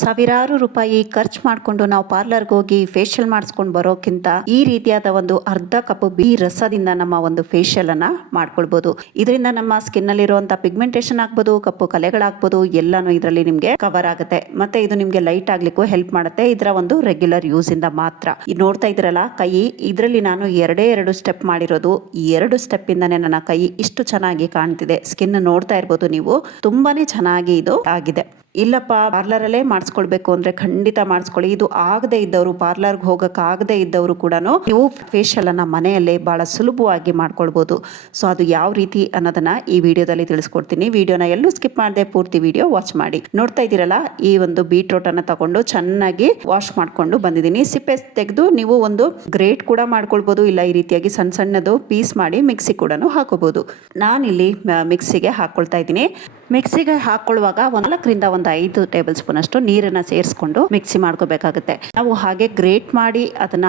ಸಾವಿರಾರು ರೂಪಾಯಿ ಖರ್ಚು ಮಾಡಿಕೊಂಡು ನಾವು ಪಾರ್ಲರ್ಗೆ ಹೋಗಿ ಫೇಶಿಯಲ್ ಮಾಡಿಸ್ಕೊಂಡು ಬರೋಕ್ಕಿಂತ ಈ ರೀತಿಯಾದ ಒಂದು ಅರ್ಧ ಕಪ್ ಬಿ ರಸದಿಂದ ನಮ್ಮ ಒಂದು ಫೇಶಿಯಲ್ ಅನ್ನ ಮಾಡ್ಕೊಳ್ಬಹುದು. ಇದರಿಂದ ನಮ್ಮ ಸ್ಕಿನ್ ಅಲ್ಲಿ ಇರುವಂತಹ ಪಿಗ್ಮೆಂಟೇಷನ್ ಆಗ್ಬೋದು, ಕಪ್ಪು ಕಲೆಗಳಾಗ್ಬೋದು, ಎಲ್ಲಾನು ಇದರಲ್ಲಿ ನಿಮ್ಗೆ ಕವರ್ ಆಗುತ್ತೆ. ಮತ್ತೆ ಇದು ನಿಮ್ಗೆ ಲೈಟ್ ಆಗ್ಲಿಕ್ಕೂ ಹೆಲ್ಪ್ ಮಾಡುತ್ತೆ ಇದರ ಒಂದು ರೆಗ್ಯುಲರ್ ಯೂಸ್ ಇಂದ ಮಾತ್ರ. ನೋಡ್ತಾ ಇದ್ರಲ್ಲ ಕೈ, ಇದರಲ್ಲಿ ನಾನು ಎರಡು ಸ್ಟೆಪ್ ಮಾಡಿರೋದು. ಈ 2 ಸ್ಟೆಪ್ ಇಂದಾನೆ ನನ್ನ ಕೈ ಇಷ್ಟು ಚೆನ್ನಾಗಿ ಕಾಣ್ತಿದೆ. ಸ್ಕಿನ್ ನೋಡ್ತಾ ಇರ್ಬೋದು ನೀವು, ತುಂಬಾನೇ ಚೆನ್ನಾಗಿ ಇದು ಆಗಿದೆ. ಇಲ್ಲಪ್ಪ ಪಾರ್ಲರಲ್ಲೇ ಮಾಡಿಸ್ಕೊಳ್ಬೇಕು ಅಂದ್ರೆ ಖಂಡಿತ ಮಾಡಿಸ್ಕೊಳ್ಳಿ. ಇದು ಆಗದೆ ಇದ್ದವರು, ಪಾರ್ಲರ್ಗೆ ಹೋಗಕ್ಕೆ ಆಗದೆ ಇದ್ದವರು ಕೂಡ ನೀವು ಫೇಶಿಯಲ್ ಅನ್ನ ಮನೆಯಲ್ಲೇ ಬಹಳ ಸುಲಭವಾಗಿ ಮಾಡ್ಕೊಳ್ಬಹುದು. ಸೊ ಅದು ಯಾವ ರೀತಿ ಅನ್ನೋದನ್ನ ಈ ವಿಡಿಯೋದಲ್ಲಿ ತಿಳಿಸ್ಕೊಡ್ತೀನಿ. ವಿಡಿಯೋನ ಎಲ್ಲೂ ಸ್ಕಿಪ್ ಮಾಡದೆ ಪೂರ್ತಿ ವಿಡಿಯೋ ವಾಚ್ ಮಾಡಿ. ನೋಡ್ತಾ ಇದ್ದೀರಲ್ಲ, ಈ ಒಂದು ಬೀಟ್ರೂಟ್ ಅನ್ನ ತಗೊಂಡು ಚೆನ್ನಾಗಿ ವಾಶ್ ಮಾಡ್ಕೊಂಡು ಬಂದಿದ್ದೀನಿ. ಸಿಪ್ಪೆ ತೆಗೆದು ನೀವು ಒಂದು ಗ್ರೇಟ್ ಕೂಡ ಮಾಡ್ಕೊಳ್ಬಹುದು, ಇಲ್ಲ ಈ ರೀತಿಯಾಗಿ ಸಣ್ಣ ಸಣ್ಣದು ಪೀಸ್ ಮಾಡಿ ಮಿಕ್ಸಿ ಕೂಡ ಹಾಕೋಬಹುದು. ನಾನಿಲ್ಲಿ ಮಿಕ್ಸಿಗೆ ಹಾಕೊಳ್ತಾ ಇದ್ದೀನಿ. ಮಿಕ್ಸಿಗೆ ಹಾಕೊಳ್ಳುವಾಗ 4ರಿಂದ 5 ಟೇಬಲ್ ಸ್ಪೂನ್ ಅಷ್ಟು ನೀರನ್ನ ಸೇರಿಸ್ಕೊಂಡು ಮಿಕ್ಸಿ ಮಾಡ್ಕೋಬೇಕಾಗುತ್ತೆ. ನಾವು ಹಾಗೆ ಗ್ರೇಟ್ ಮಾಡಿ ಅದನ್ನ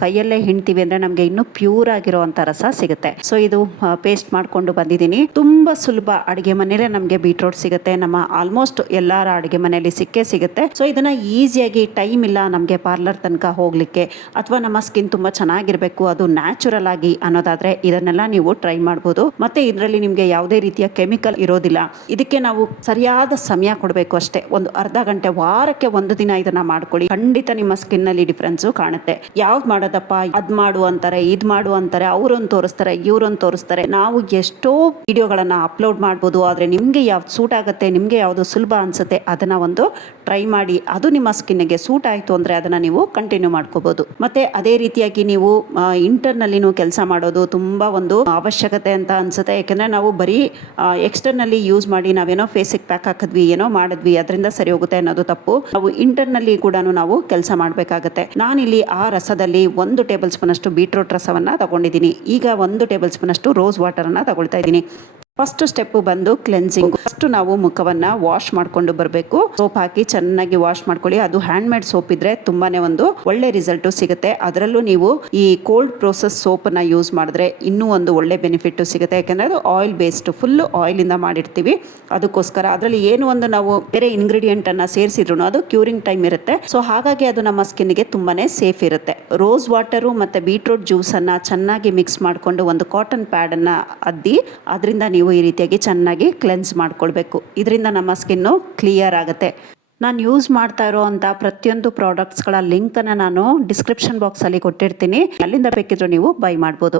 ಕೈಯಲ್ಲೇ ಹಿಂಡ್ತೀವಿ ಅಂದ್ರೆ ನಮ್ಗೆ ಇನ್ನೂ ಪ್ಯೂರ್ ಆಗಿರುವಂತ ರಸ ಸಿಗುತ್ತೆ. ಸೊ ಇದು ಪೇಸ್ಟ್ ಮಾಡ್ಕೊಂಡು ಬಂದಿದ್ದೀನಿ. ತುಂಬಾ ಸುಲಭ, ಅಡಿಗೆ ಮನೇಲೆ ನಮ್ಗೆ ಬೀಟ್ರೂಟ್ ಸಿಗುತ್ತೆ. ನಮ್ಮ ಆಲ್ಮೋಸ್ಟ್ ಎಲ್ಲಾರ ಅಡಿಗೆ ಮನೆಯಲ್ಲಿ ಸಿಗುತ್ತೆ. ಸೊ ಇದನ್ನ ಈಸಿಯಾಗಿ, ಟೈಮ್ ಇಲ್ಲ ನಮ್ಗೆ ಪಾರ್ಲರ್ ತನಕ ಹೋಗ್ಲಿಕ್ಕೆ, ಅಥವಾ ನಮ್ಮ ಸ್ಕಿನ್ ತುಂಬಾ ಚೆನ್ನಾಗಿರ್ಬೇಕು, ಅದು ನ್ಯಾಚುರಲ್ ಆಗಿ ಅನ್ನೋದಾದ್ರೆ ಇದನ್ನೆಲ್ಲ ನೀವು ಟ್ರೈ ಮಾಡ್ಬೋದು. ಮತ್ತೆ ಇದರಲ್ಲಿ ನಿಮ್ಗೆ ಯಾವುದೇ ರೀತಿಯ ಕೆಮಿಕಲ್ ಇರೋದಿಲ್ಲ. ಇದಕ್ಕೆ ನಾವು ಸರಿಯಾದ ಸಮಯ ಕೊಡಬೇಕು ಅಷ್ಟೇ. ಒಂದು ಅರ್ಧ ಗಂಟೆ, ವಾರಕ್ಕೆ 1 ದಿನ ಇದನ್ನ ಮಾಡ್ಕೊಳ್ಳಿ. ಖಂಡಿತ ನಿಮ್ಮ ಸ್ಕಿನ್ ಅಲ್ಲಿ ಡಿಫ್ರೆನ್ಸ್ ಕಾಣುತ್ತೆ. ಯಾವ್ದು ಮಾಡೋದಪ್ಪ, ಅದ್ ಮಾಡು ಅಂತಾರೆ, ಇದ್ ಮಾಡು ಅಂತಾರೆ, ಅವ್ರೊಂದು ತೋರಿಸ್ತಾರೆ, ಇವ್ರೊಂದು ತೋರಿಸ್ತಾರೆ. ನಾವು ಎಷ್ಟೋ ವಿಡಿಯೋಗಳನ್ನ ಅಪ್ಲೋಡ್ ಮಾಡ್ಬೋದು, ಆದ್ರೆ ನಿಮ್ಗೆ ಯಾವ್ದು ಸೂಟ್ ಆಗುತ್ತೆ, ನಿಮ್ಗೆ ಯಾವ್ದು ಸುಲಭ ಅನ್ಸುತ್ತೆ ಅದನ್ನ ಒಂದು ಟ್ರೈ ಮಾಡಿ. ಅದು ನಿಮ್ಮ ಸ್ಕಿನ್ಗೆ ಸೂಟ್ ಆಯ್ತು ಅಂದ್ರೆ ಅದನ್ನ ನೀವು ಕಂಟಿನ್ಯೂ ಮಾಡ್ಕೋಬಹುದು. ಮತ್ತೆ ಅದೇ ರೀತಿಯಾಗಿ ನೀವು ಇಂಟರ್ನಲ್ಲಿನೂ ಕೆಲಸ ಮಾಡೋದು ತುಂಬಾ ಒಂದು ಅವಶ್ಯಕತೆ ಅಂತ ಅನ್ಸುತ್ತೆ. ಯಾಕಂದ್ರೆ ನಾವು ಬರೀ ಎಕ್ಸ್ಟರ್ನಲ್ಲಿ ಯೂಸ್ ಮಾಡಿ ನಾವೇನೋ ಫೇಸಿಗೆ ಪ್ಯಾಕ್ ಹಾಕಿದ್ವಿ, ಏನೋ ಮಾಡಿದ್ವಿ, ಅದರಿಂದ ಸರಿ ಹೋಗುತ್ತೆ ಅನ್ನೋದು ತಪ್ಪು. ನಾವು ಇಂಟರ್ನಲ್ಲಿ ಕೂಡ ನಾವು ಕೆಲಸ ಮಾಡಬೇಕಾಗುತ್ತೆ. ನಾನಿಲ್ಲಿ ಆ ರಸದಲ್ಲಿ 1 ಟೇಬಲ್ ಸ್ಪೂನ್ ಅಷ್ಟು ಬೀಟ್ರೂಟ್ ರಸವನ್ನ ತಗೊಂಡಿದ್ದೀನಿ. ಈಗ 1 ಟೇಬಲ್ ಸ್ಪೂನ್ ಅಷ್ಟು ರೋಸ್ ವಾಟರ್ ಅನ್ನ ತಗೊಳ್ತಾ ಇದ್ದೀನಿ. ಫಸ್ಟ್ ಸ್ಟೆಪ್ ಬಂದು ಕ್ಲೆನ್ಸಿಂಗ್. ಫಸ್ಟ್ ನಾವು ಮುಖವನ್ನ ವಾಶ್ ಮಾಡ್ಕೊಂಡು ಬರಬೇಕು. ಸೋಪ್ ಹಾಕಿ ಚೆನ್ನಾಗಿ ವಾಶ್ ಮಾಡ್ಕೊಳ್ಳಿ. ಅದು ಹ್ಯಾಂಡ್ ಮೇಡ್ ಸೋಪ್ ಇದ್ರೆ ತುಂಬಾನೇ ಒಂದು ಒಳ್ಳೆ ರಿಸಲ್ಟ್ ಸಿಗುತ್ತೆ. ಅದರಲ್ಲೂ ನೀವು ಈ ಕೋಲ್ಡ್ ಪ್ರೋಸೆಸ್ ಸೋಪ್ ನ ಯೂಸ್ ಮಾಡಿದ್ರೆ ಇನ್ನೂ ಒಂದು ಒಳ್ಳೆ ಬೆನಿಫಿಟ್ ಸಿಗುತ್ತೆ. ಯಾಕಂದ್ರೆ ಅದು ಆಯಿಲ್ ಬೇಸ್ಡ್, ಫುಲ್ ಆಯಿಲ್ ಇಂದ ಮಾಡಿರ್ತೀವಿ. ಅದಕ್ಕೋಸ್ಕರ ಅದರಲ್ಲಿ ಏನು ಒಂದು ನಾವು ಬೇರೆ ಇಂಗ್ರೀಡಿಯೆಂಟ್ ಅನ್ನ ಸೇರಿಸಿದ್ರು ಅದು ಕ್ಯೂರಿಂಗ್ ಟೈಮ್ ಇರುತ್ತೆ. ಸೊ ಹಾಗಾಗಿ ಅದು ನಮ್ಮ ಸ್ಕಿನ್ ಗೆ ತುಂಬಾನೇ ಸೇಫ್ ಇರುತ್ತೆ. ರೋಸ್ ವಾಟರು ಮತ್ತೆ ಬೀಟ್ರೂಟ್ ಜ್ಯೂಸ್ ಅನ್ನ ಚೆನ್ನಾಗಿ ಮಿಕ್ಸ್ ಮಾಡ್ಕೊಂಡು ಒಂದು ಕಾಟನ್ ಪ್ಯಾಡ್ ಅನ್ನ ಅದ್ದಿ ಅದರಿಂದ ನೀವು ಈ ರೀತಿಯಾಗಿ ಚೆನ್ನಾಗಿ ಕ್ಲೆನ್ಸ್ ಮಾಡ್ಕೊಳ್ಬೇಕು. ಇದರಿಂದ ನಮ್ಮ ಸ್ಕಿನ್ನು ಕ್ಲಿಯರ್ ಆಗುತ್ತೆ. ನಾನು ಯೂಸ್ ಮಾಡ್ತಾ ಇರೋವಂಥ ಪ್ರತಿಯೊಂದು ಪ್ರಾಡಕ್ಟ್ಸ್ಗಳ ಲಿಂಕನ್ನು ನಾನು ಡಿಸ್ಕ್ರಿಪ್ಷನ್ ಬಾಕ್ಸಲ್ಲಿ ಕೊಟ್ಟಿರ್ತೀನಿ. ಅಲ್ಲಿಂದ ಬೇಕಿದ್ರು ನೀವು ಬೈ ಮಾಡ್ಬೋದು.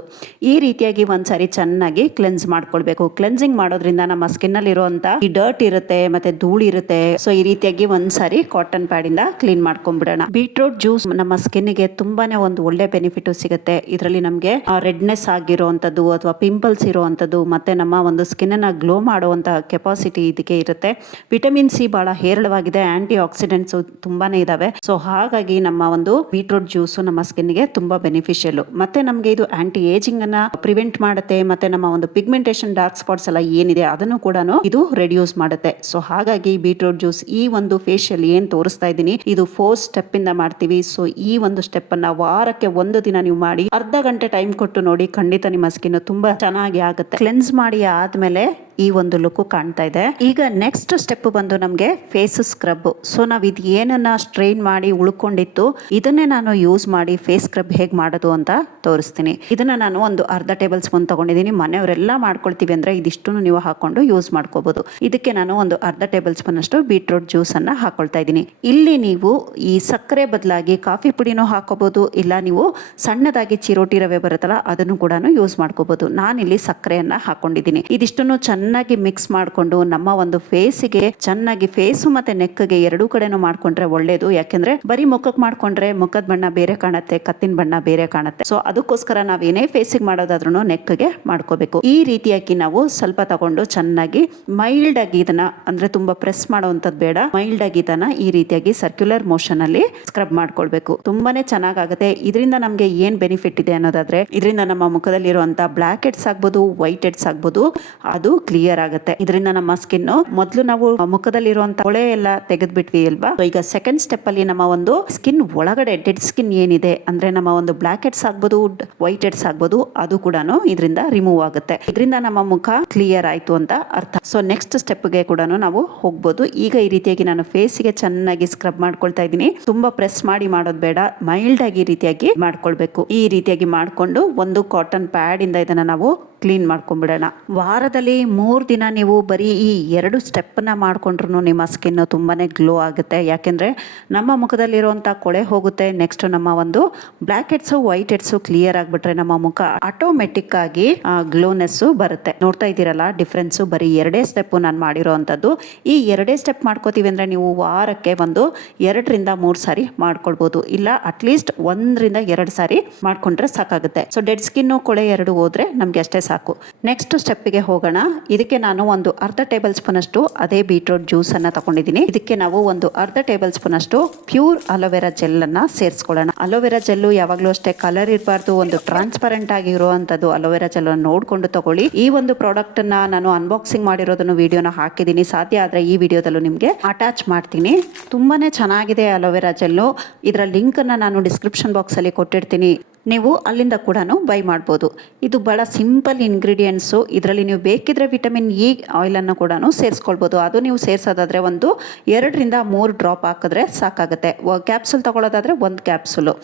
ಈ ರೀತಿಯಾಗಿ ಒಂದ್ಸರಿ ಚೆನ್ನಾಗಿ ಕ್ಲೆನ್ಸ್ ಮಾಡ್ಕೊಳ್ಬೇಕು. ಕ್ಲೆನ್ಸಿಂಗ್ ಮಾಡೋದ್ರಿಂದ ನಮ್ಮ ಸ್ಕಿನ್ನಲ್ಲಿರುವಂಥ ಈ ಡರ್ಟ್ ಇರುತ್ತೆ, ಮತ್ತೆ ಧೂಳು ಇರುತ್ತೆ. ಸೊ ಈ ರೀತಿಯಾಗಿ ಒಂದ್ಸರಿ ಕಾಟನ್ ಪ್ಯಾಡಿಂದ ಕ್ಲೀನ್ ಮಾಡ್ಕೊಂಡ್ಬಿಡೋಣ. ಬೀಟ್ರೂಟ್ ಜ್ಯೂಸ್ ನಮ್ಮ ಸ್ಕಿನ್ಗೆ ತುಂಬಾನೇ ಒಂದು ಒಳ್ಳೆ ಬೆನಿಫಿಟ್ ಸಿಗುತ್ತೆ. ಇದರಲ್ಲಿ ನಮಗೆ ರೆಡ್ನೆಸ್ ಆಗಿರುವಂಥದ್ದು ಅಥವಾ ಪಿಂಪಲ್ಸ್ ಇರುವಂಥದ್ದು, ಮತ್ತೆ ನಮ್ಮ ಒಂದು ಸ್ಕಿನ್ನ ಗ್ಲೋ ಮಾಡುವಂಥ ಕೆಪಾಸಿಟಿ ಇದಕ್ಕೆ ಇರುತ್ತೆ. ವಿಟಮಿನ್ ಸಿ ಬಹಳ ಹೇರಳವಾಗಿದೆ. ಆಂಟಿ ಆಕ್ಸಿಡೆಂಟ್ಸ್ ತುಂಬಾನೇ ಇದಾವೆ. ಸೊ ಹಾಗಾಗಿ ನಮ್ಮ ಒಂದು ಬೀಟ್ರೂಟ್ ಜ್ಯೂಸ್ ನಮ್ಮ ಸ್ಕಿನ್ಗೆ ತುಂಬಾ ಬೆನಿಫಿಷಿಯಲ್. ಮತ್ತೆ ನಮಗೆ ಇದು ಆಂಟಿ ಏಜಿಂಗ್ ಅನ್ನ ಪ್ರಿವೆಂಟ್ ಮಾಡುತ್ತೆ. ಮತ್ತೆ ನಮ್ಮ ಒಂದು ಪಿಗ್ಮೆಂಟೇಷನ್, ಡಾರ್ಕ್ ಸ್ಪಾಟ್ಸ್ ಎಲ್ಲ ಏನಿದೆ ಅದನ್ನು ಕೂಡ ಇದು ರೆಡ್ಯೂಸ್ ಮಾಡುತ್ತೆ. ಸೊ ಹಾಗಾಗಿ ಬೀಟ್ರೂಟ್ ಜ್ಯೂಸ್, ಈ ಒಂದು ಫೇಶಿಯಲ್ ಏನ್ ತೋರಿಸ್ತಾ ಇದ್ದೀನಿ ಇದು 4 ಸ್ಟೆಪ್ ಇಂದ ಮಾಡ್ತೀವಿ. ಸೊ ಈ ಒಂದು ಸ್ಟೆಪ್ ಅನ್ನ ವಾರಕ್ಕೆ 1 ದಿನ ನೀವು ಮಾಡಿ, ಅರ್ಧ ಗಂಟೆ ಟೈಮ್ ಕೊಟ್ಟು ನೋಡಿ, ಖಂಡಿತ ನಿಮ್ಮ ಸ್ಕಿನ್ ತುಂಬಾ ಚೆನ್ನಾಗಿ ಆಗುತ್ತೆ. ಕ್ಲೆನ್ಸ್ ಮಾಡಿ ಆದ್ಮೇಲೆ ಈ ಒಂದು ಲುಕ್ ಕಾಣ್ತಾ ಇದೆ. ಈಗ ನೆಕ್ಸ್ಟ್ ಸ್ಟೆಪ್ ಬಂದು ನಮಗೆ ಫೇಸ್ ಸ್ಕ್ರಬ್. ಸೊ ನಾವ್ ಇದು ಏನನ್ನ ಸ್ಟ್ರೈನ್ ಮಾಡಿ ಉಳ್ಕೊಂಡಿತ್ತು ಇದನ್ನೇ ನಾನು ಯೂಸ್ ಮಾಡಿ ಫೇಸ್ ಸ್ಕ್ರಬ್ ಹೇಗ್ ಮಾಡೋದು ಅಂತ ತೋರಿಸ್ತೀನಿ. ಇದನ್ನ ನಾನು ಒಂದು ಅರ್ಧ ಟೇಬಲ್ ಸ್ಪೂನ್ ತಗೊಂಡಿದ್ದೀನಿ. ಮನೆಯವರೆಲ್ಲ ಮಾಡ್ಕೊಳ್ತೀವಿ ಅಂದ್ರೆ ಇದಿಷ್ಟನ್ನು ನೀವು ಹಾಕೊಂಡು ಯೂಸ್ ಮಾಡ್ಕೋಬಹುದು. ಇದಕ್ಕೆ ನಾನು ಒಂದು ಅರ್ಧ ಟೇಬಲ್ ಸ್ಪೂನ್ ಅಷ್ಟು ಬೀಟ್ರೂಟ್ ಜ್ಯೂಸ್ ಅನ್ನ ಹಾಕೊಳ್ತಾ ಇದ್ದೀನಿ. ಇಲ್ಲಿ ನೀವು ಈ ಸಕ್ಕರೆ ಬದಲಾಗಿ ಕಾಫಿ ಪುಡಿನೂ ಹಾಕೋಬಹುದು, ಇಲ್ಲ ನೀವು ಸಣ್ಣದಾಗಿ ಚಿರೋಟಿ ರವೆ ಬರುತ್ತಲ್ಲ ಅದನ್ನು ಕೂಡ ಯೂಸ್ ಮಾಡ್ಕೋಬಹುದು. ನಾನಿಲ್ಲಿ ಸಕ್ಕರೆಯನ್ನ ಹಾಕೊಂಡಿದ್ದೀನಿ. ಇದಿಷ್ಟನ್ನು ಚೆನ್ನಾಗಿ ಮಿಕ್ಸ್ ಮಾಡಿಕೊಂಡು ನಮ್ಮ ಒಂದು ಫೇಸಿಗೆ ಚೆನ್ನಾಗಿ, ಫೇಸು ಮತ್ತೆ ನೆಕ್ಗೆ ಎರಡೂ ಕಡೆನೂ ಮಾಡ್ಕೊಂಡ್ರೆ ಒಳ್ಳೇದು. ಯಾಕೆಂದ್ರೆ ಬರೀ ಮುಖಕ್ಕೆ ಮಾಡ್ಕೊಂಡ್ರೆ ಮುಖದ ಬಣ್ಣ ಬೇರೆ ಕಾಣುತ್ತೆ, ಕತ್ತಿನ ಬಣ್ಣ ಬೇರೆ ಕಾಣುತ್ತೆ. ಸೊ ಅದಕ್ಕೋಸ್ಕರ ನಾವೇನೇ ಫೇಸಿಗೆ ಮಾಡೋದಾದ್ರೂ ನೆಕ್ಗೆ ಮಾಡ್ಕೋಬೇಕು. ಈ ರೀತಿಯಾಗಿ ನಾವು ಸ್ವಲ್ಪ ತಗೊಂಡು ಚೆನ್ನಾಗಿ ಮೈಲ್ಡ್ ಆಗಿ ಇದನ್ನ, ಅಂದ್ರೆ ತುಂಬಾ ಪ್ರೆಸ್ ಮಾಡುವಂತದ್ದು ಬೇಡ, ಮೈಲ್ಡ್ ಆಗಿ ಇದನ್ನ ಈ ರೀತಿಯಾಗಿ ಸರ್ಕ್ಯುಲರ್ ಮೋಷನ್ ಅಲ್ಲಿ ಸ್ಕ್ರಬ್ ಮಾಡ್ಕೊಳ್ಬೇಕು. ತುಂಬಾನೇ ಚೆನ್ನಾಗಾಗುತ್ತೆ. ಇದರಿಂದ ನಮ್ಗೆ ಏನ್ ಬೆನಿಫಿಟ್ ಇದೆ ಅನ್ನೋದಾದ್ರೆ, ಇದರಿಂದ ನಮ್ಮ ಮುಖದಲ್ಲಿರುವಂತಹ ಬ್ಲಾಕ್ ಹೆಡ್ಸ್ ಆಗ್ಬೋದು, ವೈಟ್ ಹೆಡ್ಸ್ ಆಗ್ಬೋದು, ಅದು ಕ್ಲಿಯರ್ ಆಗುತ್ತೆ. ಇದರಿಂದ ನಮ್ಮ ಸ್ಕಿನ್ ಮೊದಲು ನಾವು ಮುಖದಲ್ಲಿರುವಂತ ಕೊಳೆ ಎಲ್ಲ ತೆಗೆದ್ಬಿಟ್ವಿ ಅಲ್ವಾ. ಈಗ ಸೆಕೆಂಡ್ ಸ್ಟೆಪ್ ಅಲ್ಲಿ ನಮ್ಮ ಒಂದು ಸ್ಕಿನ್ ಒಳಗಡೆ ಡೆಡ್ ಸ್ಕಿನ್ ಏನಿದೆ ಅಂದ್ರೆ ನಮ್ಮ ಒಂದು ಬ್ಲಾಕ್ ಹೆಡ್ಸ್ ಆಗ್ಬೋದು, ವೈಟ್ ಹೆಡ್ಸ್ ಆಗ್ಬೋದು, ಅದು ಕೂಡ ಇದರಿಂದ ರಿಮೂವ್ ಆಗುತ್ತೆ. ಇದರಿಂದ ನಮ್ಮ ಮುಖ ಕ್ಲಿಯರ್ ಆಯ್ತು ಅಂತ ಅರ್ಥ. ಸೊ ನೆಕ್ಸ್ಟ್ ಸ್ಟೆಪ್ ಗೆ ಕೂಡ ನಾವು ಹೋಗ್ಬೋದು. ಈಗ ಈ ರೀತಿಯಾಗಿ ನಾನು ಫೇಸ್ ಗೆ ಚೆನ್ನಾಗಿ ಸ್ಕ್ರಬ್ ಮಾಡ್ಕೊಳ್ತಾ ಇದ್ದೀನಿ. ತುಂಬಾ ಪ್ರೆಸ್ ಮಾಡಿ ಮಾಡೋದು ಬೇಡ, ಮೈಲ್ಡ್ ಆಗಿ ಈ ರೀತಿಯಾಗಿ ಮಾಡ್ಕೊಳ್ಬೇಕು. ಈ ರೀತಿಯಾಗಿ ಮಾಡ್ಕೊಂಡು ಒಂದು ಕಾಟನ್ ಪ್ಯಾಡ್ ಇಂದ ಇದನ್ನ ನಾವು ಕ್ಲೀನ್ ಮಾಡ್ಕೊಂಡ್ಬಿಡೋಣ. ವಾರದಲ್ಲಿ 3 ದಿನ ನೀವು ಬರೀ ಈ 2 ಸ್ಟೆಪ್ ನ ಮಾಡ್ಕೊಂಡ್ರು ನಿಮ್ಮ ಸ್ಕಿನ್ ತುಂಬಾನೇ ಗ್ಲೋ ಆಗುತ್ತೆ. ಯಾಕೆಂದ್ರೆ ನಮ್ಮ ಮುಖದಲ್ಲಿರುವಂತ ಕೊಳೆ ಹೋಗುತ್ತೆ. ನೆಕ್ಸ್ಟ್ ನಮ್ಮ ಒಂದು block heads white heads clear ಆಗ್ಬಿಟ್ರೆ ನಮ್ಮ ಮುಖ ಆಟೋಮೆಟಿಕ್ ಆಗಿ ಗ್ಲೋನೆಸ್ ಬರುತ್ತೆ. ನೋಡ್ತಾ ಇದ್ದೀರಲ್ಲ ಡಿಫ್ರೆನ್ಸ್. ಬರೀ 2 ಸ್ಟೆಪ್ ನಾನು ಮಾಡಿರೋವಂಥದ್ದು. ಈ 2 ಸ್ಟೆಪ್ ಮಾಡ್ಕೋತೀವಿ ಅಂದ್ರೆ ನೀವು ವಾರಕ್ಕೆ ಒಂದು 2 ರಿಂದ 3 ಸಾರಿ ಮಾಡ್ಕೊಳ್ಬಹುದು. ಇಲ್ಲ ಅಟ್ಲೀಸ್ಟ್ 1 ರಿಂದ 2 ಸಾರಿ ಮಾಡ್ಕೊಂಡ್ರೆ ಸಾಕಾಗುತ್ತೆ. ಸೊ ಡೆಡ್ ಸ್ಕಿನ್ ಕೊಳೆ 2 ಹೋದ್ರೆ ನಮ್ಗೆ ಅಷ್ಟೇ ಸಾಕು. ನೆಕ್ಸ್ಟ್ ಸ್ಟೆಪ್ಗೆ ಹೋಗೋಣ. ಇದಕ್ಕೆ ನಾನು ಒಂದು ಅರ್ಧ ಟೇಬಲ್ ಸ್ಪೂನ್ ಅಷ್ಟು ಅದೇ ಬೀಟ್ರೂಟ್ ಜ್ಯೂಸ್ ಅನ್ನ ತಗೊಂಡಿದ್ದೀನಿ. ಇದಕ್ಕೆ ನಾವು ಒಂದು ಅರ್ಧ ಟೇಬಲ್ ಸ್ಪೂನ್ ಅಷ್ಟು ಪ್ಯೂರ್ ಅಲೋವೆರಾ ಜೆಲ್ ಅನ್ನ ಸೇರಿಸ್ಕೊಳ್ಳೋಣ. ಅಲೋವೆರಾ ಜೆಲ್ ಯಾವಾಗಲೂ ಅಷ್ಟೇ ಕಲರ್ ಇರಬಾರ್ದು, ಒಂದು ಟ್ರಾನ್ಸ್ಪರೆಂಟ್ ಆಗಿರುವಂತದ್ದು ಅಲೋವೆರಾ ಜೆಲ್ ನೋಡ್ಕೊಂಡು ತಗೊಳ್ಳಿ. ಈ ಒಂದು ಪ್ರಾಡಕ್ಟ್ ನ ನಾನು ಅನ್ಬಾಕ್ಸಿಂಗ್ ಮಾಡಿರೋದನ್ನು ವಿಡಿಯೋನ ಹಾಕಿದ್ದೀನಿ. ಸಾಧ್ಯ ಆದ್ರೆ ಈ ವಿಡಿಯೋದಲ್ಲೂ ನಿಮ್ಗೆ ಅಟ್ಯಾಚ್ ಮಾಡ್ತೀನಿ. ತುಂಬಾನೇ ಚೆನ್ನಾಗಿದೆ ಅಲೋವೆರಾ ಜೆಲ್ಲು. ಇದರ ಲಿಂಕ್ ಅನ್ನ ನಾನು ಡಿಸ್ಕ್ರಿಪ್ಷನ್ ಬಾಕ್ಸ್ ಅಲ್ಲಿ ಕೊಟ್ಟಿರ್ತೀನಿ. ನೀವು ಅಲ್ಲಿಂದ ಕೂಡ ಬೈ ಮಾಡ್ಬೋದು. ಇದು ಬಹಳ ಸಿಂಪಲ್ ಇಂಗ್ರೀಡಿಯೆಂಟ್ಸು. ಇದರಲ್ಲಿ ನೀವು ಬೇಕಿದ್ರೆ ವಿಟಮಿನ್ ಇ ಆಯಿಲನ್ನು ಕೂಡ ಸೇರಿಸ್ಕೊಳ್ಬೋದು. ಅದು ನೀವು ಸೇರಿಸೋದಾದರೆ ಒಂದು 2 ರಿಂದ 3 ಡ್ರಾಪ್ ಹಾಕಿದ್ರೆ ಸಾಕಾಗುತ್ತೆ. ಕ್ಯಾಪ್ಸುಲ್ ತಗೊಳ್ಳೋದಾದರೆ 1 ಕ್ಯಾಪ್ಸುಲು.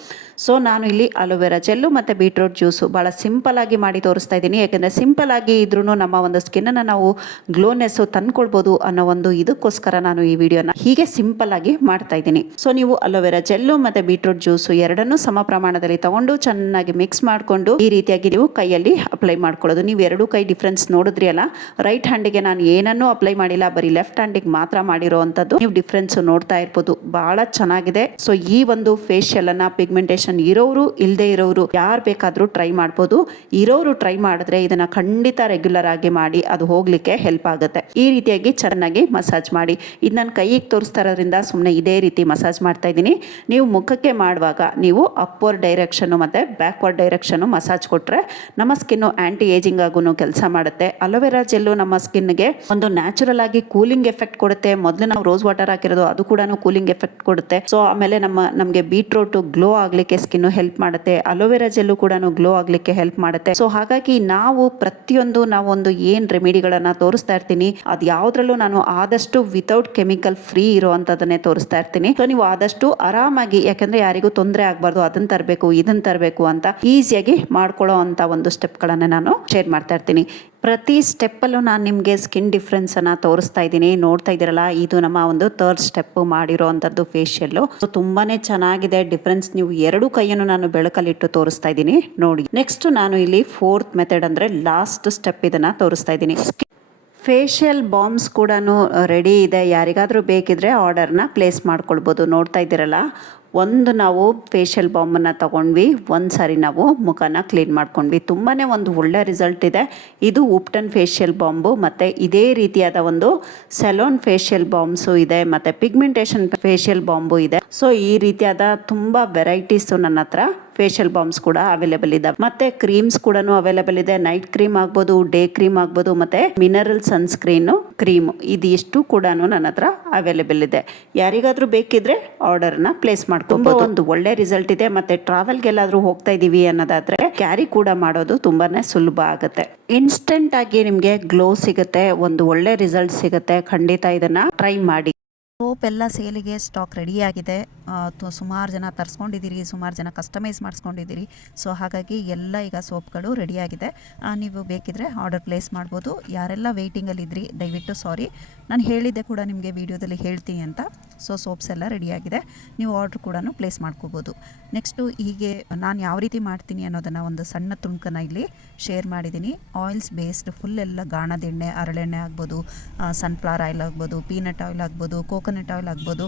ಸೊ ನಾನು ಇಲ್ಲಿ ಅಲೋವೆರಾ ಜೆಲ್ಲು ಮತ್ತು ಬೀಟ್ರೂಟ್ ಜ್ಯೂಸು ಭಾಳ ಸಿಂಪಲ್ ಆಗಿ ಮಾಡಿ ತೋರಿಸ್ತಾ ಇದ್ದೀನಿ. ಯಾಕೆಂದರೆ ಸಿಂಪಲ್ ಆಗಿ ಇದ್ರೂ ನಮ್ಮ ಒಂದು ಸ್ಕಿನ್ನನ್ನು ನಾವು ಗ್ಲೋನೆಸ್ಸು ತಂದ್ಕೊಳ್ಬೋದು ಅನ್ನೋ ಒಂದು ಇದಕ್ಕೋಸ್ಕರ ನಾನು ಈ ವಿಡಿಯೋನ ಹೀಗೆ ಸಿಂಪಲ್ ಆಗಿ ಮಾಡ್ತಾ ಇದ್ದೀನಿ. ಸೊ ನೀವು ಅಲೋವೆರಾ ಜೆಲ್ಲು ಮತ್ತು ಬೀಟ್ರೂಟ್ ಜ್ಯೂಸು ಎರಡನ್ನೂ ಸಮ ಪ್ರಮಾಣದಲ್ಲಿ ತಗೊಂಡು ಚೆನ್ನಾಗಿ ಮಿಕ್ಸ್ ಮಾಡಿಕೊಂಡು ಈ ರೀತಿಯಾಗಿ ನೀವು ಕೈಯಲ್ಲಿ ಅಪ್ಲೈ ಮಾಡ್ಕೊಳ್ಳೋದು. ನೀವು 2 ಕೈ ಡಿಫ್ರೆನ್ಸ್ ನೋಡಿದ್ರಿ ಅಲ್ಲ. ರೈಟ್ ಹ್ಯಾಂಡಿಗೆ ನಾನು ಏನನ್ನೂ ಅಪ್ಲೈ ಮಾಡಿಲ್ಲ, ಬರೀ ಲೆಫ್ಟ್ ಹ್ಯಾಂಡಿಗೆ ಮಾತ್ರ ಮಾಡಿರೋ ಅಂಥದ್ದು. ನೀವು ಡಿಫ್ರೆನ್ಸ್ ನೋಡ್ತಾ ಇರ್ಬೋದು. ಬಹಳ ಚೆನ್ನಾಗಿದೆ. ಸೊ ಈ ಒಂದು ಫೇಶಿಯಲ್ ಅನ್ನ ಪಿಗ್ಮೆಂಟೇಷನ್ ಇರೋರು ಇಲ್ಲದೆ ಇರೋರು ಯಾರು ಬೇಕಾದರೂ ಟ್ರೈ ಮಾಡ್ಬೋದು. ಇರೋರು ಟ್ರೈ ಮಾಡಿದ್ರೆ ಇದನ್ನ ಖಂಡಿತ ರೆಗ್ಯುಲರ್ ಆಗಿ ಮಾಡಿ, ಅದು ಹೋಗ್ಲಿಕ್ಕೆ ಹೆಲ್ಪ್ ಆಗುತ್ತೆ. ಈ ರೀತಿಯಾಗಿ ಚೆನ್ನಾಗಿ ಮಸಾಜ್ ಮಾಡಿ. ಇದು ನನ್ನ ಕೈಗೆ ತೋರಿಸ್ತಾ ಇರೋದ್ರಿಂದ ಸುಮ್ಮನೆ ಇದೇ ರೀತಿ ಮಸಾಜ್ ಮಾಡ್ತಾ ಇದ್ದೀನಿ. ನೀವು ಮುಖಕ್ಕೆ ಮಾಡುವಾಗ ನೀವು ಅಪ್ವರ್ಡ್ ಡೈರೆಕ್ಷನ್ ಮತ್ತೆ ಬ್ಯಾಕ್ವರ್ಡ್ ಡೈರೆಕ್ಷನ್ ಮಸಾಜ್ ಕೊಟ್ರೆ ನಮ್ಮ ಸ್ಕಿನ್ ಆಂಟಿ ಏಜಿಂಗ್ ಆಗೂ ಕೆಲಸ ಮಾಡುತ್ತೆ. ಅಲೋವೆರಾ ಜೆಲ್ಲು ನಮ್ಮ ಸ್ಕಿನ್ಗೆ ಒಂದು ನ್ಯಾಚುರಲ್ ಆಗಿ ಕೂಲಿಂಗ್ ಎಫೆಕ್ಟ್ ಕೊಡುತ್ತೆ. ಮೊದಲು ನಾವು ರೋಸ್ ವಾಟರ್ ಹಾಕಿರೋದು ಅದು ಕೂಡ ಕೂಲಿಂಗ್ ಎಫೆಕ್ಟ್ ಕೊಡುತ್ತೆ. ಸೊ ಆಮೇಲೆ ನಮಗೆ ಬೀಟ್ರೂಟ್ ಗ್ಲೋ ಆಗ್ಲಿಕ್ಕೆ ಸ್ಕಿನ್ ಹೆಲ್ಪ್ ಮಾಡುತ್ತೆ. ಅಲೋವೆರಾ ಜೆಲ್ಲು ಕೂಡ ಗ್ಲೋ ಆಗ್ಲಿಕ್ಕೆ ಹೆಲ್ಪ್ ಮಾಡುತ್ತೆ. ಸೊ ಹಾಗಾಗಿ ನಾವು ಪ್ರತಿಯೊಂದು ನಾವೊಂದು ಏನ್ ರೆಮಿಡಿಗಳನ್ನ ತೋರಿಸ್ತಾ ಇರ್ತೀನಿ, ಅದು ಯಾವ್ದ್ರಲ್ಲೂ ನಾನು ಆದಷ್ಟು ವಿತೌಟ್ ಕೆಮಿಕಲ್ ಫ್ರೀ ಇರುವಂತದನ್ನೇ ತೋರಿಸ್ತಾ ಇರ್ತೀನಿ. ಸೊ ನೀವು ಆದಷ್ಟು ಆರಾಮಾಗಿ, ಯಾಕಂದ್ರೆ ಯಾರಿಗೂ ತೊಂದರೆ ಆಗ್ಬಾರ್ದು, ಅದನ್ನ ತರಬೇಕು ಇದನ್ನ ತರಬೇಕು ಅಂತ ಈಸಿಯಾಗಿ ಮಾಡ್ಕೊಳ್ಳೋ ಅಂತ ಒಂದು ಸ್ಟೆಪ್ಗಳನ್ನ ನಾನು ಶೇರ್ ಮಾಡ್ತಾ ಇರ್ತೀನಿ. ಪ್ರತಿ ಸ್ಟೆಪ್ಪಲ್ಲೂ ನಾನು ನಿಮಗೆ ಸ್ಕಿನ್ ಡಿಫ್ರೆನ್ಸನ್ನು ತೋರಿಸ್ತಾ ಇದ್ದೀನಿ. ನೋಡ್ತಾ ಇದ್ದೀರಲ್ಲ, ಇದು ನಮ್ಮ ಒಂದು 3rd ಸ್ಟೆಪ್ ಮಾಡಿರೋ ಅಂಥದ್ದು ಫೇಶಿಯಲ್ಲು. ಸೊ ತುಂಬಾ ಚೆನ್ನಾಗಿದೆ ಡಿಫ್ರೆನ್ಸ್. ನೀವು 2 ಕೈಯನ್ನು ನಾನು ಬೆಳಕಲ್ಲಿಟ್ಟು ತೋರಿಸ್ತಾ ಇದ್ದೀನಿ ನೋಡಿ. ನೆಕ್ಸ್ಟ್ ನಾನು ಇಲ್ಲಿ 4th ಮೆಥಡ್ ಅಂದರೆ ಲಾಸ್ಟ್ ಸ್ಟೆಪ್ ಇದನ್ನು ತೋರಿಸ್ತಾ ಇದ್ದೀನಿ. ಫೇಶಿಯಲ್ ಬಾಂಬ್ಸ್ ಕೂಡ ರೆಡಿ ಇದೆ. ಯಾರಿಗಾದರೂ ಬೇಕಿದ್ರೆ ಆರ್ಡರ್ನ ಪ್ಲೇಸ್ ಮಾಡ್ಕೊಳ್ಬೋದು. ನೋಡ್ತಾ ಇದ್ದೀರಲ್ಲ, ಒಂದು ನಾವು ಫೇಶಿಯಲ್ ಬಾಂಬನ್ನು ತಗೊಂಡ್ವಿ, ಒಂದು ಸಾರಿ ನಾವು ಮುಖನ ಕ್ಲೀನ್ ಮಾಡ್ಕೊಂಡ್ವಿ. ತುಂಬಾ ಒಂದು ಒಳ್ಳೆ ರಿಸಲ್ಟ್ ಇದೆ. ಇದು ಉಪ್ಟನ್ ಫೇಶಿಯಲ್ ಬಾಂಬು, ಮತ್ತು ಇದೇ ರೀತಿಯಾದ ಒಂದು ಸೆಲೋನ್ ಫೇಶಿಯಲ್ ಬಾಂಬ್ಸು ಇದೆ, ಮತ್ತು ಪಿಗ್ಮೆಂಟೇಷನ್ ಫೇಶಿಯಲ್ ಬಾಂಬು ಇದೆ. ಸೊ ಈ ರೀತಿಯಾದ ತುಂಬ ವೆರೈಟೀಸು ನನ್ನ ಹತ್ರ ಫೇಶಿಯಲ್ ಬಾಂಬ್ಸ್ ಕೂಡ ಅವೈಲೇಬಲ್ ಇದೆ. ಮತ್ತೆ ಕ್ರೀಮ್ಸ್ ಕೂಡ ಅವೈಲೇಬಲ್ ಇದೆ. ನೈಟ್ ಕ್ರೀಮ್ ಆಗ್ಬೋದು, ಡೇ ಕ್ರೀಮ್ ಆಗ್ಬೋದು, ಮತ್ತೆ ಮಿನರಲ್ ಸನ್ಸ್ಕ್ರೀನ್ ಕ್ರೀಮ್, ಇದಿಷ್ಟು ಕೂಡ ನನ್ನ ಹತ್ರ ಅವೈಲೇಬಲ್ ಇದೆ. ಯಾರಿಗಾದ್ರೂ ಬೇಕಿದ್ರೆ ಆರ್ಡರ್ನ ಪ್ಲೇಸ್ ಮಾಡ್ಕೊಂಡು ಒಂದು ಒಳ್ಳೆ ರಿಸಲ್ಟ್ ಇದೆ. ಮತ್ತೆ ಟ್ರಾವೆಲ್ಗೆಲ್ಲಾದ್ರೂ ಹೋಗ್ತಾ ಇದೀವಿ ಅನ್ನೋದಾದ್ರೆ ಕ್ಯಾರಿ ಕೂಡ ಮಾಡೋದು ತುಂಬಾನೇ ಸುಲಭ ಆಗುತ್ತೆ. ಇನ್ಸ್ಟೆಂಟ್ ಆಗಿ ನಿಮಗೆ ಗ್ಲೋ ಸಿಗುತ್ತೆ, ಒಂದು ಒಳ್ಳೆ ರಿಸಲ್ಟ್ ಸಿಗುತ್ತೆ. ಖಂಡಿತ ಇದನ್ನ ಟ್ರೈ ಮಾಡಿ. ಸೋಪ್ ಎಲ್ಲ ಸೇಲಿಗೆ ಸ್ಟಾಕ್ ರೆಡಿಯಾಗಿದೆ. ಸುಮಾರು ಜನ ತರಿಸ್ಕೊಂಡಿದ್ದೀರಿ, ಸುಮಾರು ಜನ ಕಸ್ಟಮೈಸ್ ಮಾಡಿಸ್ಕೊಂಡಿದ್ದೀರಿ. ಸೊ ಹಾಗಾಗಿ ಎಲ್ಲ ಈಗ ಸೋಪ್ಗಳು ರೆಡಿಯಾಗಿದೆ. ನೀವು ಬೇಕಿದ್ರೆ ಆರ್ಡರ್ ಪ್ಲೇಸ್ ಮಾಡ್ಬೋದು. ಯಾರೆಲ್ಲ ವೆಯ್ಟಿಂಗಲ್ಲಿದ್ದಿರಿ ದಯವಿಟ್ಟು ಸಾರಿ, ನಾನು ಹೇಳಿದ್ದೆ ಕೂಡ ನಿಮಗೆ ವಿಡಿಯೋದಲ್ಲಿ ಹೇಳ್ತೀನಿ ಅಂತ. ಸೊ ಸೋಪ್ಸ್ ಎಲ್ಲ ರೆಡಿಯಾಗಿದೆ, ನೀವು ಆರ್ಡ್ರ್ ಕೂಡ ಪ್ಲೇಸ್ ಮಾಡ್ಕೋಬೋದು. ನೆಕ್ಸ್ಟು ಹೀಗೆ ನಾನು ಯಾವ ರೀತಿ ಮಾಡ್ತೀನಿ ಅನ್ನೋದನ್ನು ಒಂದು ಸಣ್ಣ ತುಣುಕನ್ನು ಇಲ್ಲಿ ಶೇರ್ ಮಾಡಿದ್ದೀನಿ. ಆಯಿಲ್ಸ್ ಬೇಸ್ಡ್ ಫುಲ್ ಎಲ್ಲ ಗಾಣದೆಣ್ಣೆ, ಹರಳೆಣ್ಣೆ ಆಗ್ಬೋದು, ಸನ್ಫ್ಲವರ್ ಆಯಿಲ್ ಆಗ್ಬೋದು, ಪೀನಟ್ ಆಯಿಲ್ ಆಗ್ಬೋದು, ಕೋಕೋನಟ್ ಆಯಿಲ್ ಆಗ್ಬೋದು,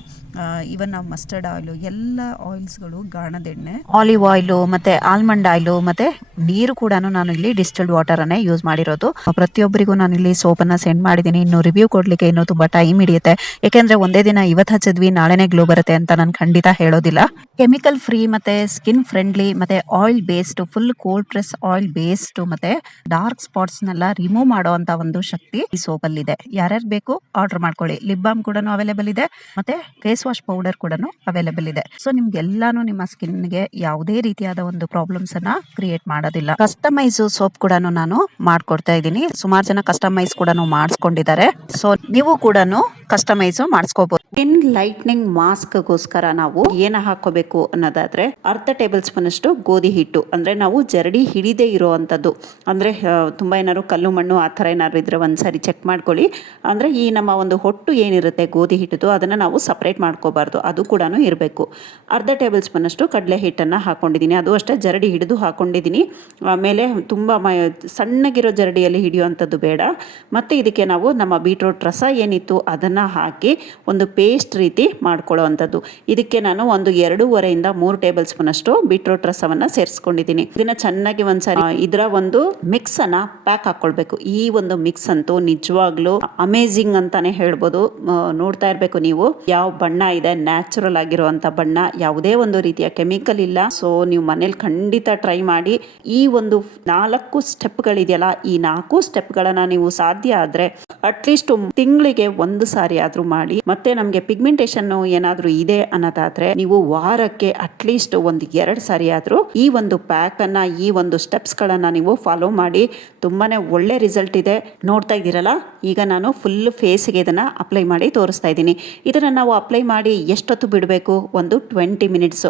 ಇವನ್ ನಾವು ಮಸ್ಟರ್ಡ್ ಆಯಿಲು, ಎಲ್ಲ ಆಯಿಲ್ಸ್ಗಳು ಗಾಣದೆಣ್ಣೆ, ಆಲಿವ್ ಆಯಿಲು, ಮತ್ತೆ ಆಲ್ಮಂಡ್ ಆಯಿಲು, ಮತ್ತೆ ನೀರು ಕೂಡ ನಾನು ಇಲ್ಲಿ ಡಿಸ್ಟಿಲ್ಡ್ ವಾಟರ್ ಅನ್ನೇ ಯೂಸ್ ಮಾಡಿರೋದು. ಪ್ರತಿಯೊಬ್ಬರಿಗೂ ನಾನು ಇಲ್ಲಿ ಸೋಪನ್ನು ಸೆಂಡ್ ಮಾಡಿದ್ದೀನಿ. ಇನ್ನು ರಿವ್ಯೂ ಕೊಡ್ಲಿಕ್ಕೆ ಇನ್ನೂ ತುಂಬಾ ಟೈಮ್ ಹಿಡಿಯುತ್ತೆ. ಯಾಕೆಂದ್ರೆ ಒಂದೇ ದಿನ ಇವತ್ತು ಹಚ್ಚಿದ್ವಿ ನಾಳೆನೆ ಗ್ಲೋ ಬರುತ್ತೆ ಅಂತ ನಾನು ಖಂಡಿತ ಹೇಳೋದಿಲ್ಲ. ಕೆಮಿಕಲ್ ಫ್ರೀ ಮತ್ತೆ ಸ್ಕಿನ್ ಫ್ರೆಂಡ್ಲಿ ಮತ್ತೆ oil based full cold press oil based ಮತ್ತೆ ಡಾರ್ಕ್ ಸ್ಪಾಟ್ಸ್ ನೆಲ್ಲ ರಿಮೂವ್ ಮಾಡುವಂತ ಒಂದು ಶಕ್ತಿ ಈ ಸೋಪ್ ಅಲ್ಲಿ ಇದೆ. ಯಾರ್ಯಾರು ಬೇಕು ಆರ್ಡರ್ ಮಾಡ್ಕೊಳ್ಳಿ. ಲಿಪ್ ಬಾಮ್ ಕೂಡ ಅವೈಲೇಬಲ್ ಇದೆ ಮತ್ತೆ ಫೇಸ್ ವಾಶ್ ಪೌಡರ್ ಕೂಡ ಅವೈಲೇಬಲ್ ಇದೆ. ಸೊ ನಿಮ್ಗೆಲ್ಲಾನು ನಿಮ್ಮ ಸ್ಕಿನ್ ಗೆ ಯಾವುದೇ ರೀತಿಯಾದ ಒಂದು ಪ್ರಾಬ್ಲಮ್ಸ್ ಅನ್ನ ಕ್ರಿಯೇಟ್ ಮಾಡೋದಿಲ್ಲ. ಕಸ್ಟಮೈಸ್ ಸೋಪ್ ಕೂಡ ನಾನು ಮಾಡ್ಕೊಡ್ತಾ ಇದ್ದೀನಿ. ಸುಮಾರು ಜನ ಕಸ್ಟಮೈಸ್ ಕೂಡ ಮಾಡಿಸ್ಕೊಂಡಿದ್ದಾರೆ. ಸೊ ನೀವು ಕೂಡ ಕಸ್ಟಮೈಸ್ ಮಾಡಿಸ್ಕೋಬಹುದು. ಸ್ಕಿನ್ ಲೈಟ್ನಿಂಗ್ ಮಾಸ್ಕ್ ಗೋಸ್ಕರ ನಾವು ಏನ ಹಾಕೋಬೇಕು ಅನ್ನೋದಾದ್ರೆ ಅರ್ಧ ಟೇಬಲ್ ಸ್ಪೂನ್ ಅಷ್ಟು ಗೋಧಿ ಹಿಟ್ಟು, ಅಂದ್ರೆ ನಾವು ಜರಡಿ ಹಿಡಿದೇ ಇರುವಂತದ್ದು, ಅಂದ್ರೆ ತುಂಬಾ ಏನಾದ್ರು ಕಲ್ಲು ಮಣ್ಣು ಆ ಥರ ಏನಾದ್ರು ಇದ್ರೆ ಒಂದ್ಸರಿ ಚೆಕ್ ಮಾಡ್ಕೊಳ್ಳಿ. ಅಂದ್ರೆ ಈ ನಮ್ಮ ಒಂದು ಹೊಟ್ಟು ಏನಿರುತ್ತೆ ಗೋಧಿ ಹಿಟ್ಟು ಅದನ್ನ ನಾವು ಸಪರೇಟ್ ಮಾಡ್ಕೋಬಾರ್ದು, ಅದು ಕೂಡ ಇರಬೇಕು. ಅರ್ಧ ಟೇಬಲ್ ಸ್ಪೂನ್ ಅಷ್ಟು ಕಡಲೆ ಹಿಟ್ಟನ್ನು ಹಾಕೊಂಡಿದ್ದೀನಿ, ಅದು ಅಷ್ಟೇ ಜರಡಿ ಹಿಡಿದು ಹಾಕೊಂಡಿದ್ದೀನಿ. ಆಮೇಲೆ ತುಂಬ ಸಣ್ಣಗಿರೋ ಜರಡಿಯಲ್ಲಿ ಹಿಡಿಯುವಂಥದ್ದು ಬೇಡ. ಮತ್ತು ಇದಕ್ಕೆ ನಾವು ನಮ್ಮ ಬೀಟ್ರೋಟ್ ರಸ ಏನಿತ್ತು ಅದನ್ನು ಹಾಕಿ ಒಂದು ಪೇಸ್ಟ್ ರೀತಿ ಮಾಡ್ಕೊಳ್ಳೋ ಅಂಥದ್ದು. ಇದಕ್ಕೆ ನಾನು ಒಂದು 2.5 3 ಟೇಬಲ್ ಸ್ಪೂನ್ ಅಷ್ಟು ಬೀಟ್ರೋಟ್ ರಸವನ್ನು ಸೇರಿಸ್ಕೊಂಡಿದ್ದೀನಿ. ಇದನ್ನ ಚೆನ್ನಾಗಿ ಒಂದ್ಸಾರಿ ಇದರ ಒಂದು ಮಿಕ್ಸ್ ಅನ್ನ ಪ್ಯಾಕ್ ಹಾಕೊಳ್ಬೇಕು. ಈ ಒಂದು ಮಿಕ್ಸ್ ಅಂತೂ ನಿಜವಾಗ್ಲೂ ಅಮೇಝಿಂಗ್ ಅಂತಾನೆ ಹೇಳ್ಬೋದು. ನೋಡ್ತಾ ಇರ್ಬೇಕು ನೀವು, ಯಾವ ಬಣ್ಣ ಇದೆ, ನ್ಯಾಚುರಲ್ ಆಗಿರುವಂತ ಬಣ್ಣ, ಯಾವುದೇ ಒಂದು ರೀತಿಯ ಕೆಮಿಕಲ್ ಇಲ್ಲ. ಸೊ ನೀವು ಮನೇಲಿ ಖಂಡಿತ ಟ್ರೈ ಮಾಡಿ. ಈ ಒಂದು 4 ಸ್ಟೆಪ್ಗಳಿದೆಯಲ್ಲ, ಈ 4 ಸ್ಟೆಪ್ಗಳನ್ನ ನೀವು ಸಾಧ್ಯ ಆದ್ರೆ ಅಟ್ಲೀಸ್ಟ್ ತಿಂಗಳಿಗೆ 1 ಸಾರಿ ಆದ್ರೂ ಮಾಡಿ. ಮತ್ತೆ ನಮ್ಗೆ ಪಿಗ್ಮೆಂಟೇಶನ್ ಏನಾದ್ರೂ ಇದೆ ಅನ್ನೋದಾದ್ರೆ ನೀವು ವಾರಕ್ಕೆ ಅಟ್ಲೀಸ್ಟ್ 1-2 ಸಾರಿ ಆದ್ರೂ ಈ ಒಂದು ಪ್ಯಾಕ್ ಅನ್ನ, ಈ ಒಂದು ಸ್ಟೆಪ್ಸ್ ಗಳನ್ನ ನೀವು ಫಾಲೋ ಮಾಡಿ. ತುಂಬಾನೇ ಒಳ್ಳೆ ರಿಸಲ್ಟ್ ಇದೆ. ನೋಡ್ತಾ ಇದ್ದೀರಲ್ಲ, ಈಗ ನಾನು ಫುಲ್ ಫೇಸ್ಗೆ ಇದನ್ನ ಅಪ್ಲೈ ಮಾಡಿ ತೋರಿಸ್ತಾ ಇದ್ದೀನಿ. ಇದನ್ನ ನಾವು ಅಪ್ಲೈ ಮಾಡಿ ಎಷ್ಟೊತ್ತು ಬಿಡಬೇಕು? ಒಂದು 20 ಮಿನಿಟ್ಸ್,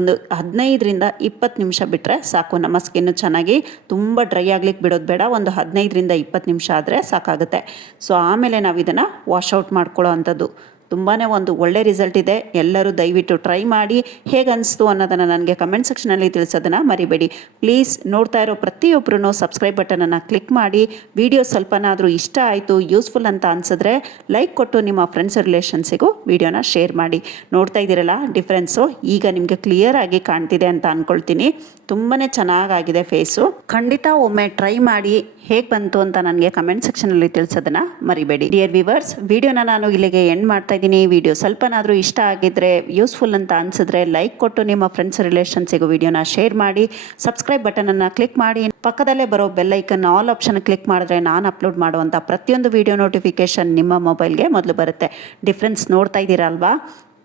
ಒಂದು 15ರಿಂದ 20 ನಿಮಿಷ ಬಿಟ್ರೆ ಸಾಕು. ನಮ್ಮ ಸ್ಕಿನ್ ಚೆನ್ನಾಗಿ ತುಂಬ ಡ್ರೈ ಆಗ್ಲಿಕ್ಕೆ ಬಿಡೋದು ಬೇಡ. ಒಂದು 15ರಿಂದ 20 ನಿಮಿಷ ಆದರೆ ಸಾಕಾಗುತ್ತೆ. ಸೊ ಆಮೇಲೆ ನಾವು ಇದನ್ನು ವಾಶೌಟ್ ಮಾಡ್ಕೊಳ್ಳೋ ಅಂಥದ್ದು. ತುಂಬಾ ಒಂದು ಒಳ್ಳೆ ರಿಸಲ್ಟ್ ಇದೆ. ಎಲ್ಲರೂ ದಯವಿಟ್ಟು ಟ್ರೈ ಮಾಡಿ. ಹೇಗೆ ಅನಿಸ್ತು ಅನ್ನೋದನ್ನು ನನಗೆ ಕಮೆಂಟ್ ಸೆಕ್ಷನಲ್ಲಿ ತಿಳಿಸೋದನ್ನು ಮರಿಬೇಡಿ. ಪ್ಲೀಸ್ ನೋಡ್ತಾ ಇರೋ ಪ್ರತಿಯೊಬ್ಬರೂ ಸಬ್ಸ್ಕ್ರೈಬ್ ಬಟನನ್ನು ಕ್ಲಿಕ್ ಮಾಡಿ. ವಿಡಿಯೋ ಸ್ವಲ್ಪನಾದರೂ ಇಷ್ಟ ಆಯಿತು, ಯೂಸ್ಫುಲ್ ಅಂತ ಅನಿಸಿದ್ರೆ ಲೈಕ್ ಕೊಟ್ಟು ನಿಮ್ಮ ಫ್ರೆಂಡ್ಸ್ ರಿಲೇಷನ್ಸಿಗೂ ವಿಡಿಯೋನ ಶೇರ್ ಮಾಡಿ. ನೋಡ್ತಾ ಇದ್ದೀರಲ್ಲ ಡಿಫ್ರೆನ್ಸು, ಈಗ ನಿಮಗೆ ಕ್ಲಿಯರ್ ಆಗಿ ಕಾಣ್ತಿದೆ ಅಂತ ಅಂದ್ಕೊಳ್ತೀನಿ. ತುಂಬಾ ಚೆನ್ನಾಗಾಗಿದೆ ಫೇಸು. ಖಂಡಿತ ಒಮ್ಮೆ ಟ್ರೈ ಮಾಡಿ. ಹೇಗೆ ಬಂತು ಅಂತ ನನಗೆ ಕಮೆಂಟ್ ಸೆಕ್ಷನಲ್ಲಿ ತಿಳಿಸೋದನ್ನು ಮರಿಬೇಡಿ. ಡಿಯರ್ ವ್ಯೂವರ್ಸ್, ವಿಡಿಯೋನ ನಾನು ಇಲ್ಲಿಗೆ ಎಂಡ್ ಮಾಡ್ತಾ ಇದ್ದೀನಿ. ವಿಡಿಯೋ ಸ್ವಲ್ಪನಾದರೂ ಇಷ್ಟ ಆಗಿದ್ರೆ, ಯೂಸ್ಫುಲ್ ಅಂತ ಅನಿಸಿದ್ರೆ ಲೈಕ್ ಕೊಟ್ಟು ನಿಮ್ಮ ಫ್ರೆಂಡ್ಸ್ ರಿಲೇಷನ್ಸಿಗೂ ವಿಡಿಯೋನ ಶೇರ್ ಮಾಡಿ. ಸಬ್ಸ್ಕ್ರೈಬ್ ಬಟನನ್ನು ಕ್ಲಿಕ್ ಮಾಡಿ. ಪಕ್ಕದಲ್ಲೇ ಬರೋ bell icon all option click ಮಾಡಿದ್ರೆ ನಾನು ಅಪ್ಲೋಡ್ ಮಾಡುವಂಥ ಪ್ರತಿಯೊಂದು ವಿಡಿಯೋ ನೋಟಿಫಿಕೇಶನ್ ನಿಮ್ಮ ಮೊಬೈಲ್ಗೆ ಮೊದಲು ಬರುತ್ತೆ. ಡಿಫ್ರೆನ್ಸ್ ನೋಡ್ತಾ ಇದ್ದೀರಲ್ವಾ?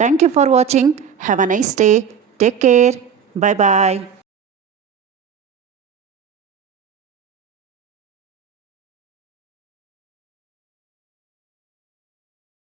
Thank you for watching. Have a nice day. Take care. Bye bye.